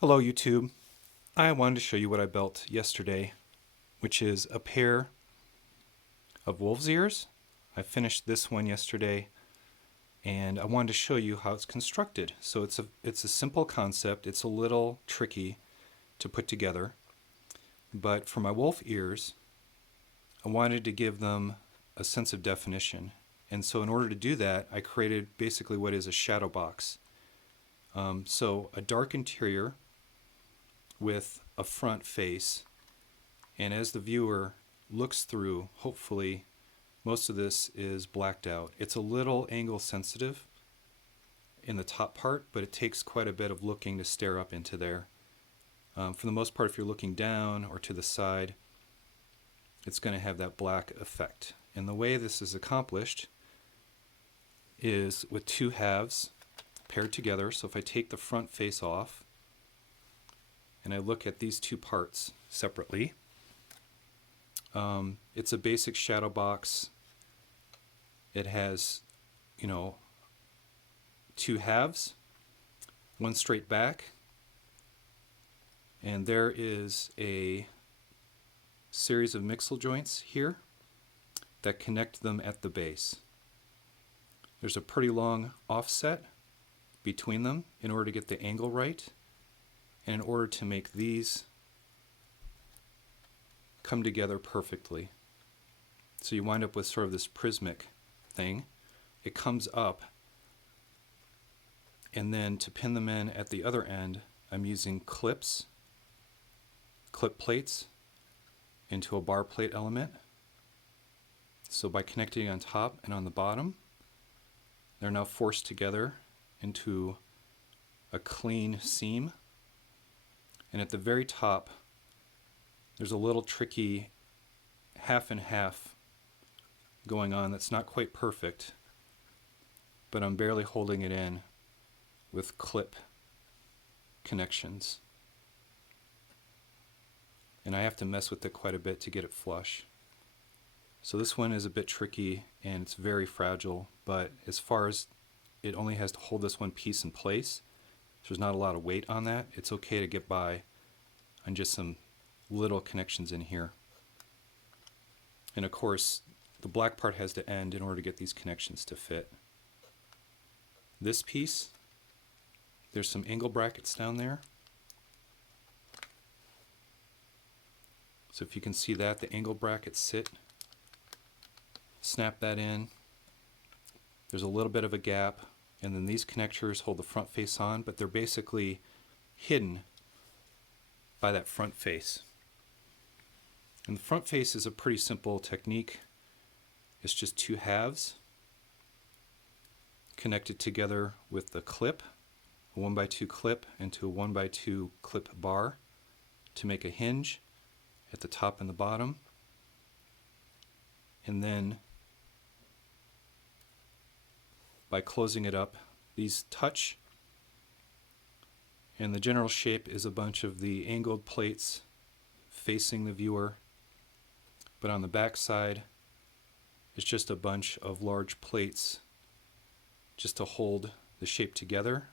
Hello YouTube. I wanted to show you what I built yesterday, which is a pair of wolf's ears. I finished this one yesterday and I wanted to show you how it's constructed. So it's a simple concept. It's a little tricky to put together, but for my wolf ears I wanted to give them a sense of definition. And so in order to do that, I created basically what is a shadow box. So a dark interior with a front face, and as the viewer looks through, hopefully most of this is blacked out. It's a little angle sensitive in the top part, but it takes quite a bit of looking to stare up into there. For the most part, if you're looking down or to the side, it's going to have that black effect. And the way this is accomplished is with two halves paired together. So if I take the front face off and I look at these two parts separately, it's a basic shadow box. It has, two halves, one straight back, and there is a series of mixel joints here that connect them at the base. There's a pretty long offset between them in order to get the angle right, and in order to make these come together perfectly. So you wind up with sort of this prismatic thing. It comes up, and then to pin them in at the other end, I'm using clip plates into a bar plate element. So by connecting on top and on the bottom, they're now forced together into a clean seam. And at the very top, there's a little tricky half and half going on that's not quite perfect, but I'm barely holding it in with clip connections. And I have to mess with it quite a bit to get it flush. So this one is a bit tricky and it's very fragile, but as far as it only has to hold this one piece in place, so there's not a lot of weight on that, it's okay to get by on just some little connections in here. And of course, the black part has to end in order to get these connections to fit. This piece, there's some angle brackets down there. So if you can see that, the angle brackets sit. Snap that in. There's a little bit of a gap, and then these connectors hold the front face on, but they're basically hidden by that front face. And the front face is a pretty simple technique. It's just two halves connected together with the clip, a 1x2 clip into a 1x2 clip bar to make a hinge at the top and the bottom. And then by closing it up, these touch, and the general shape is a bunch of the angled plates facing the viewer, but on the back side it's just a bunch of large plates just to hold the shape together,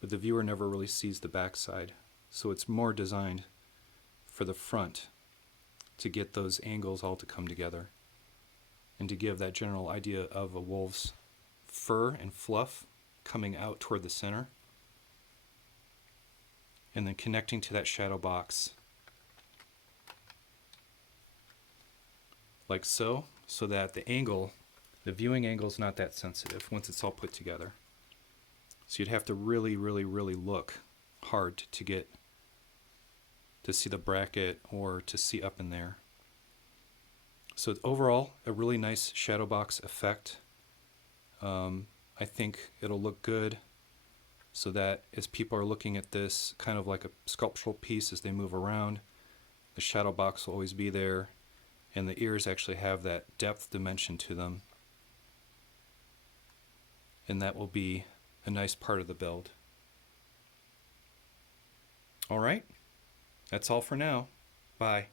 but the viewer never really sees the back side. So it's more designed for the front to get those angles all to come together and to give that general idea of a wolf's fur and fluff coming out toward the center, and then connecting to that shadow box like so, so that the viewing angle is not that sensitive once it's all put together. So you'd have to really look hard to get to see the bracket or to see up in there. So overall, a really nice shadow box effect. I think it'll look good so that as people are looking at this kind of like a sculptural piece as they move around, the shadow box will always be there, and the ears actually have that depth dimension to them, and that will be a nice part of the build. Alright, that's all for now. Bye.